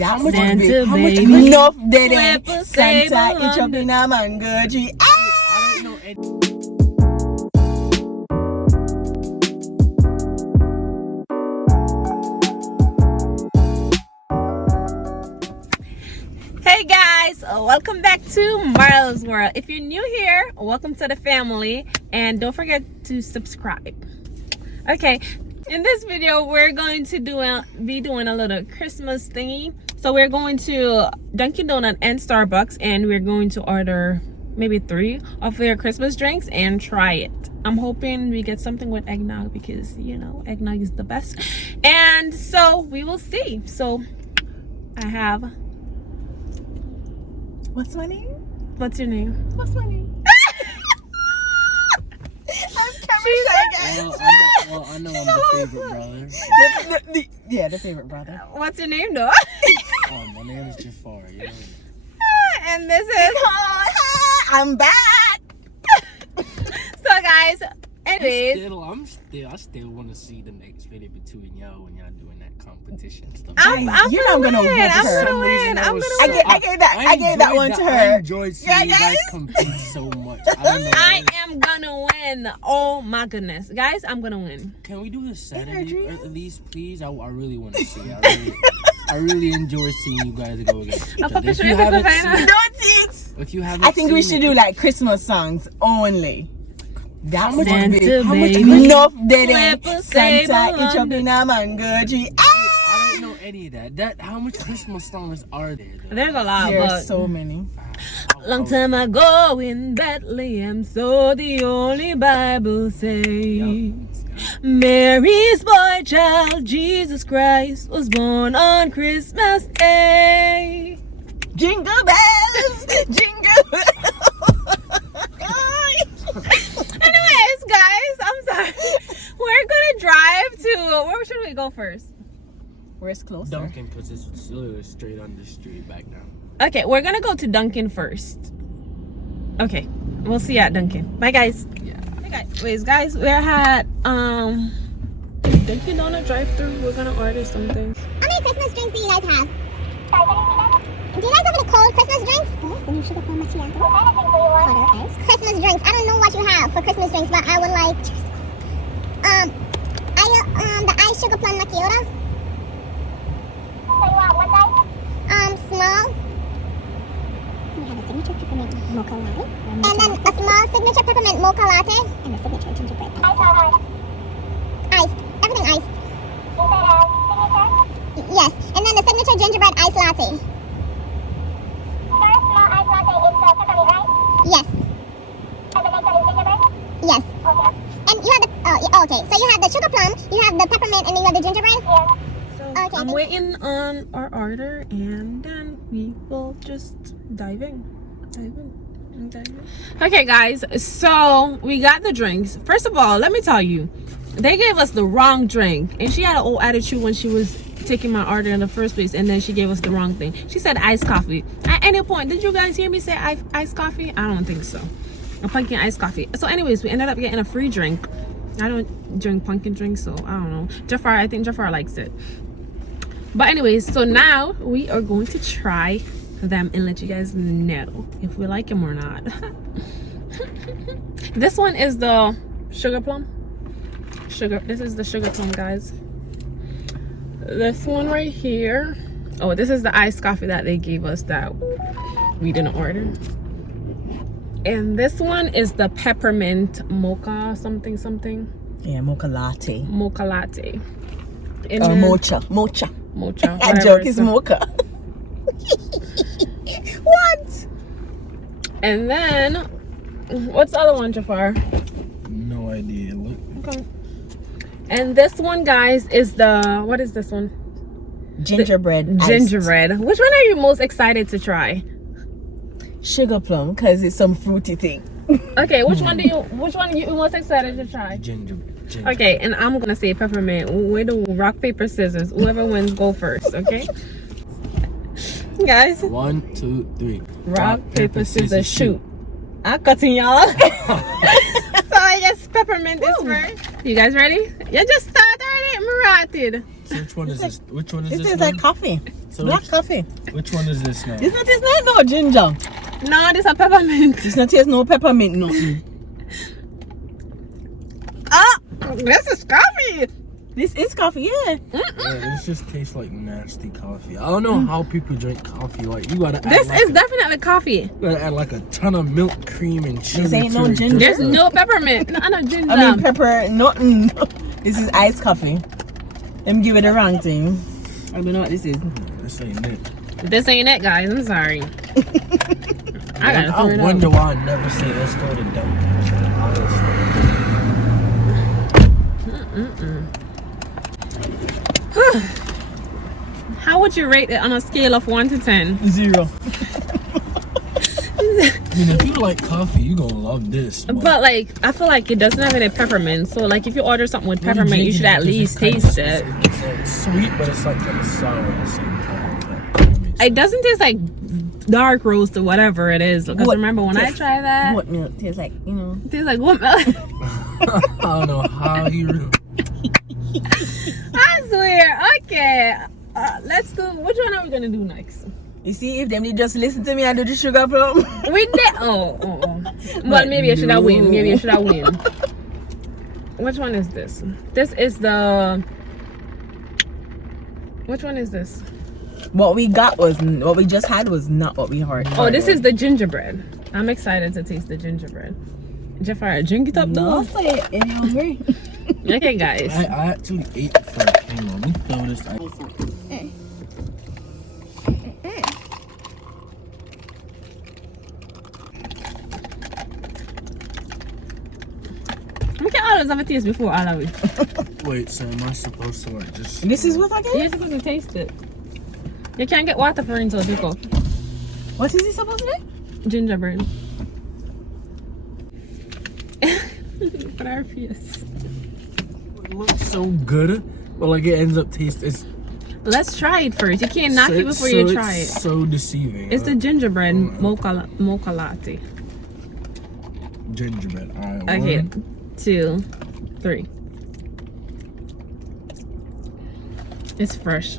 How much Santa how much baby. enough dead Flip a Santa table each up under- in a mango tree. I don't know any. Hey guys, welcome back to Marla's World. If you're new here, welcome to the family, and don't forget to subscribe. Okay, in this video we're going to be doing a little Christmas thingy. So we're going to Dunkin Donut and Starbucks, and we're going to order maybe 3 of their Christmas drinks and try it. I'm hoping we get something with eggnog because, you know, eggnog is the best. And so we will see. So I have... What's my name? What's your name? What's my name? Well, I know I'm the favorite brother. Yeah, the favorite brother. What's your name, though? Oh, my name is Jafar. You know? And this is... I'm back. So guys, anyways, I still want to see the next video between y'all when y'all doing that competition stuff. I'm You're not gonna win. whoop I'm her. gonna win. I'm gonna I win. gave that one to her. I enjoyed seeing Yeah, you guys guys. compete so much. I don't know. I am gonna win. Oh my goodness, guys, I'm gonna win. Can we do this Saturday Adrian? at least, please? I really want to see. I really enjoy seeing you guys go against each I'll other. put the shrimp in the pan. Don't it. If you haven't I think we seen should it- do like Christmas songs only. That much Santa how much baby. enough dead Flip a Santa table each up under- in a mango tree. I don't know any of that. How much Christmas songs are there? Though? There's a lot, There's but so many. long time ago in Bethlehem, so the only Bible say, Mary's boy child, Jesus Christ, was born on Christmas Day. Jingle bells, jingle Anyways, guys, I'm sorry. We're gonna drive to, where should we go first? Where's closer? Dunkin, because it's literally straight on the street back now. Okay, we're gonna go to Dunkin first. Okay, we'll see you at Dunkin. Bye, guys. Yeah. Hey, guys, we're at Dunkin Donut drive-thru. We're gonna order something. How many Christmas drinks do you guys have? Do you guys have any cold Christmas drinks? Yes, the new Sugarplum Macchiato. Hotter ice. Christmas drinks. I don't know what you have for Christmas drinks, but I would like the ice Sugarplum Macchiato. Small. We have a signature peppermint mocha latte. And then a small signature peppermint mocha latte. And a signature gingerbread ice. Iced. Everything iced. Yes, and then the signature gingerbread ice latte. Yes. Yes. And you have the okay. So you have the sugar plum, you have the peppermint, and then you have the gingerbread. So Okay, I'm waiting on our order, and then we will just dive in. Okay, guys. So we got the drinks. First of all, let me tell you, they gave us the wrong drink, and she had an old attitude when she was taking my order in the first place, and then she gave us the wrong thing. She said iced coffee. At any point, did you guys hear me say iced coffee? I don't think so. A pumpkin iced coffee. So anyways, we ended up getting a free drink. I don't drink pumpkin drinks, so I don't know. I think Jafar likes it. But anyways, so now we are going to try them and let you guys know if we like them or not. This one is the sugar plum. This is the sugar plum, guys. This one right here. Oh, this is the iced coffee that they gave us that we didn't order. And this one is the peppermint mocha something. Yeah, mocha latte. Mocha latte. And Or then- mocha. Mocha. That whatever joke it's is a- mocha. What? And then, what's the other one, Jafar? No idea. Look. Okay. And this one, guys, is the, what is this one? Gingerbread. iced. Gingerbread. Which one are you most excited to try? Sugar plum, because it's some fruity thing. Okay, which one are you most excited to try? Gingerbread. Okay, and I'm gonna say peppermint. We do rock, paper, scissors. Whoever wins, go first, okay? Guys, 1, 2, 3. rock, paper, scissors, shoot. I'm cutting y'all. So I guess peppermint is first. You guys ready? You just started already, Marathi. So which one is this? Which one is This this? is one? like coffee. So So Black coffee. which one is this now? It's not taste like no ginger. No, this a peppermint. It's not taste no peppermint nothing. This is coffee. This is coffee, yeah. Yeah, this just tastes like nasty coffee. I don't know how people drink coffee. Like you gotta add This like is definitely coffee. you gotta add like a ton of milk, cream, and sugar. This ain't to no it. ginger. There's no peppermint. No ginger. I mean pepper, nothing. This is iced coffee. Let me give it the wrong thing. I don't know what this is. This ain't it. This ain't it, guys. I'm sorry. I gotta I throw it wonder out. why I never say let's go to Dunkin. Honestly. How would you rate it on a scale of 1 to 10? 0. I mean, if you like coffee, you gonna love this. But like, I feel like it doesn't have any peppermint. So like, if you order something with peppermint, you should at least taste it. It's like sweet, but it's like kind of sour at the same time. It doesn't taste like dark roast or whatever it is. Because What remember when I tastes- tried that, What milk tastes like, you know. it tastes like what milk? I don't know how you. I swear. Okay, let's do. Which one are we gonna do next? You see, if them did just listen to me and do the sugar plum. We did. Oh. Well, maybe I should have win. Maybe I should have win. Which one is this? This is the. Which one is this? What we just had was not what we heard. Oh, this is the gingerbread. I'm excited to taste the gingerbread. Jafar, drink it up, No, though. say it. Are you hungry? Okay, guys. I actually ate it first. Hang on, let me throw this. We can always have a taste before all of it. Wait, so am I supposed to like just? This is what I get? You're supposed to taste it. You can't get water for it, so pick up. What is it supposed to be? Gingerbread. But our face. It looks so good, but like it ends up tasting. Let's try it first. You can't knock it before you try it. It's so deceiving. It's the gingerbread mocha latte. Gingerbread. Alright. Okay, 1, 2, 3. It's fresh.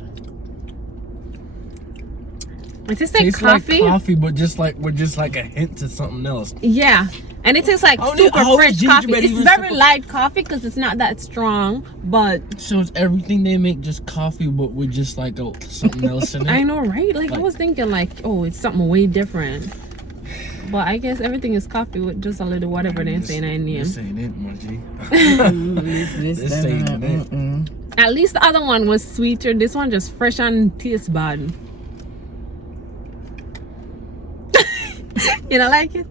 It tastes like tastes coffee. like coffee, but just like with just like a hint to something else. Yeah, and it tastes like How super is fresh coffee. gingerbread It's even very supposed- light coffee because it's not that strong. But So it's everything they make just coffee, but with just like something else in it. I know, right? Like I was thinking, like, oh, it's something way different. But I guess everything is coffee with just a little whatever they're saying in the This end. ain't it, Munchie. This ain't it. At least the other one was sweeter. This one just fresh and tastes bad. You don't like it?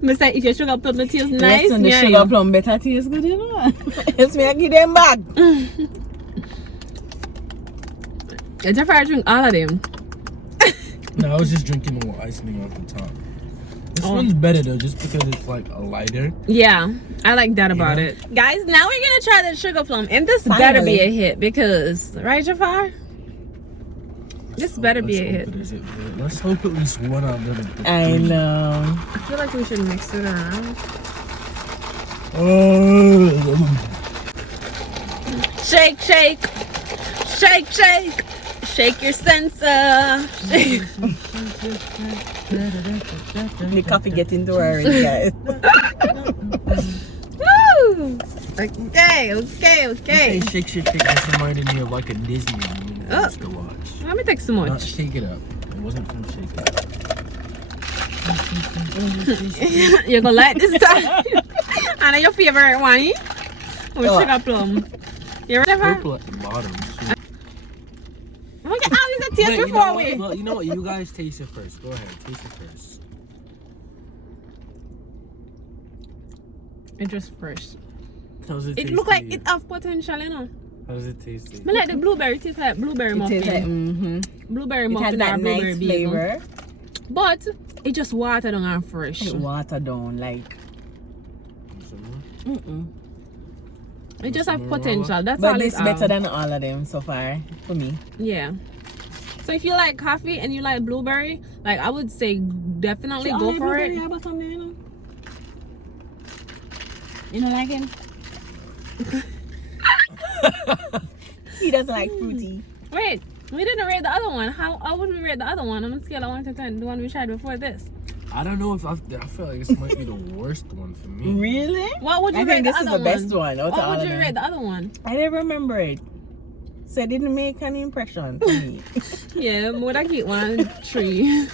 Mister, if your sugar plum tastes nice, Yes, and the yeah, sugar plum better taste good, you know. Else me I give them back. I prefer drink all of them. No, I was just drinking the icing off the top. This Oh. one's better though, just because it's like a lighter. Yeah, I like that about know? it. Guys, now we're gonna try the sugar plum, and this better be a hit because, right, Jafar? This better be a hit. Let's hope at least one out of the I three. know. I feel like we should mix it around. Oh. Shake, shake, shake, shake, shake your sensor. The coffee getting to her already, guys. Woo! Okay. Hey, shake, shake, shake. This reminded me of like a Disney movie that I Oh. used to watch. Let me take so Not much. Shake It Up. It wasn't from Shake It Up. You're gonna like this time. I know your favorite one. With Oh. sugar plum. You ready? Purple at the bottom. So. We can always a taste Wait, you before know we. what? Well, you know what? You guys taste it first. Go ahead. Taste it first. It just fresh. How's it taste It look to like you? it have potential, you know. How does it taste to you? I like the blueberry. It tastes like blueberry It muffin. tastes like, Blueberry It has muffin or that blueberry nice bagel. flavor. But it just watered down and fresh. It water down, like. It just have Some more potential. That's But all this it's better than all of them so far, for me. Yeah. So if you like coffee and you like blueberry, like I would say definitely go for it. You don't like him? He doesn't like fruity. Wait, We didn't rate the other one. How would we rate the other one on a scale of 1 to 10? The one we tried before this. I don't know if I feel like this might be the worst one for me. Really? What would you I rate think the this is other the one? best one. Out of What all would of you them. rate the other one? I never remember it. So it didn't make any impression to me. Yeah, would I get 1 3,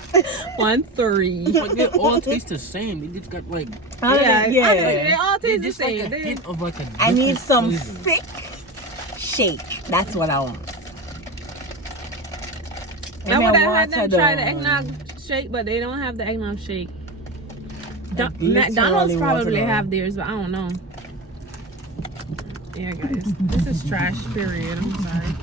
1 3? But they all taste the same. They just got like Yeah, they all they taste the just like same. a hint of like a. I need different some flavor. thick shake. That's what I want. I would have had water them try the down. eggnog shake, but they don't have the eggnog shake. Like McDonald's literally probably water have down. theirs, but I don't know. Yeah, guys, this is trash. Period. I'm sorry.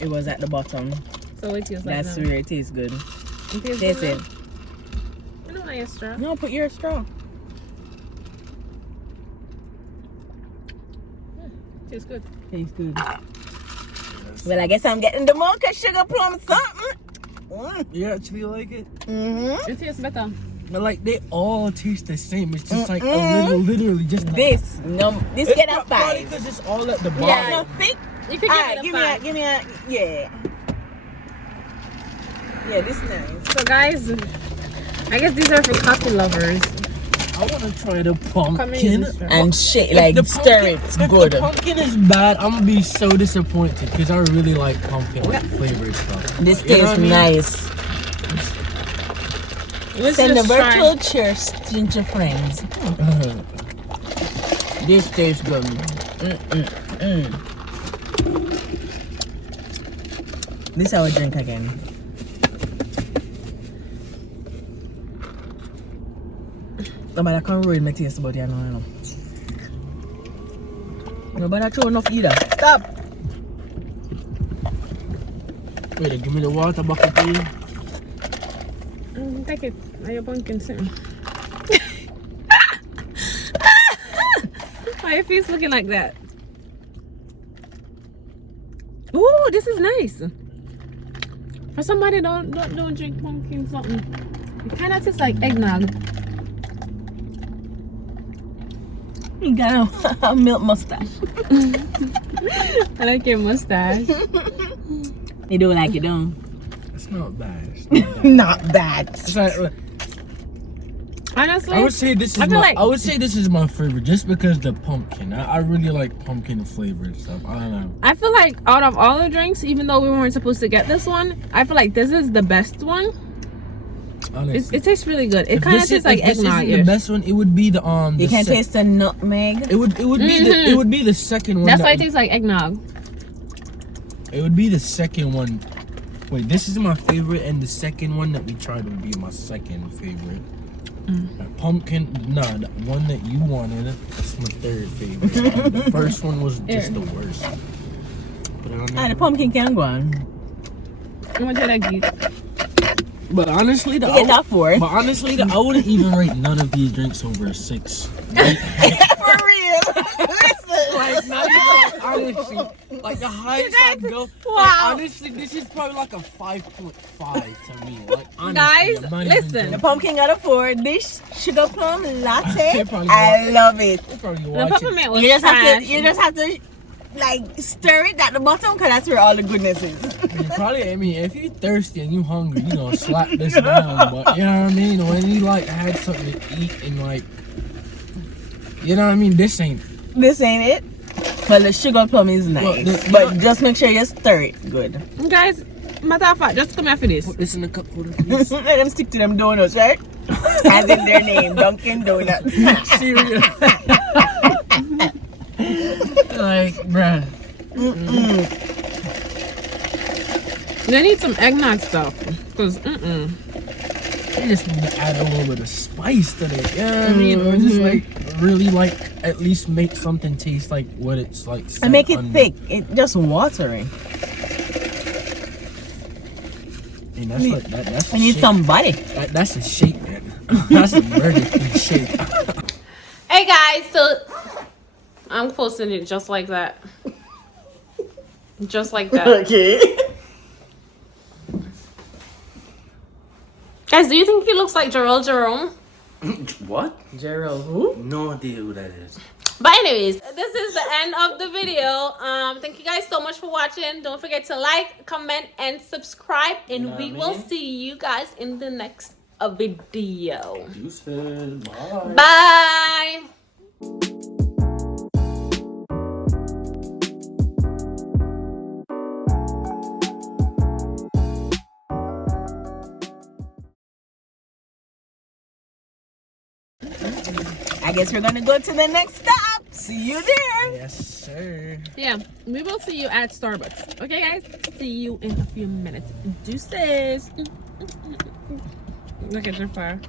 It was at the bottom. So it tastes like That's that. where it tastes good. It tastes Taste good it. now? I don't like a straw. No, put your straw. Tastes good. Tastes good. Well, I guess I'm getting the Mocha sugar plum something. You actually like it? Mm-hmm. It tastes better. But like they all taste the same. It's just like a little, literally just like, This get a Probably 5. because it's all at the bottom. Yeah. No, thick. You can Alright, give it a 5. give me a, yeah. Yeah, this nice. So guys, I guess these are for coffee lovers. I want to try the Come pumpkin. here, sister. And shake, If like the stir pumpkin- it if good. the pumpkin is bad, I'm gonna be so disappointed because I really like pumpkin like flavored stuff. This You know tastes what I mean? nice. Let's Send the just try. virtual cheers, ginger friends. This tastes good. This I will drink again. Nobody can ruin my taste about it, you know. Nobody throw enough either. Stop! Wait, give me the water bucket, please. Take it. Are you pumpkin soon? Why your face looking like that? Ooh, this is nice. For somebody don't drink pumpkin something. It kind of tastes like eggnog. You got a milk mustache. I like your mustache. You don't like it, don't? It's not bad. It's not bad. Not bad. It's like, Honestly, I would say this is I feel like- I would say this is my favorite just because the pumpkin. I really like pumpkin flavored stuff. I don't know. I feel like out of all the drinks, even though we weren't supposed to get this one, I feel like this is the best one. Honestly. It tastes really good. It If kind of this tastes is- like if this isn't eggnog. the best one, it would be the You the can sec- taste the nutmeg. It would be the second one. That's that why it we- tastes like eggnog. It would be the second one. Wait, this is my favorite, and the second one that we tried would be my second favorite. That pumpkin, nah, the one that you wanted, that's my third favorite. And the first one was just the worst. But, I don't know. Ah, the pumpkin can go on. How much did I get? But honestly, You get that 4. But honestly, I wouldn't even rate none of these drinks over a 6. For real. Listen. Like, not even, honestly, like the highest I'd go. Like, Wow. honestly, this is probably like a 5.5 to me. Like, honestly, Guys, I'm not even listen. The joking. pumpkin got a 4. This sugar plum latte, They probably I love it. We'll probably The watch it. peppermint was You just trash. have to like stir it at the bottom because that's where all the goodness is. You probably, I mean, if you're thirsty and you hungry, you know, slap this down. But you know what I mean? When you like had something to eat and like, you know what I mean? This ain't. This ain't it. But the sugar plum is nice. Well, but just make sure you stir it good. Guys, matter of fact, just come here for this. Put this in a cup holder, please. Let them stick to them donuts, right? As in their name, Dunkin Donuts. Serious. Like, bruh. They need some eggnog stuff. Because, You just need to add a little bit of spice to it. You know what I mean? Or just like really like at least make something taste like what it's like. And make it under. thick. It just watery. And that's like that. That's I need shake. some body. That's a shake, man. That's a Burger King shake. hey guys, so I'm posting it just like that. Just like that. Okay. Guys, do you think he looks like Gerald Jerome? What? Gerald who? No idea who that is. But anyways, this is the end of the video. Thank you guys so much for watching. Don't forget to like, comment, and subscribe. And we will see you guys in the next video. Deuces. Bye. Bye. I guess we're gonna go to the next stop. See you there. Yes, sir. Yeah, we will see you at Starbucks. Okay, guys? See you in a few minutes. Deuces. Look at your fire.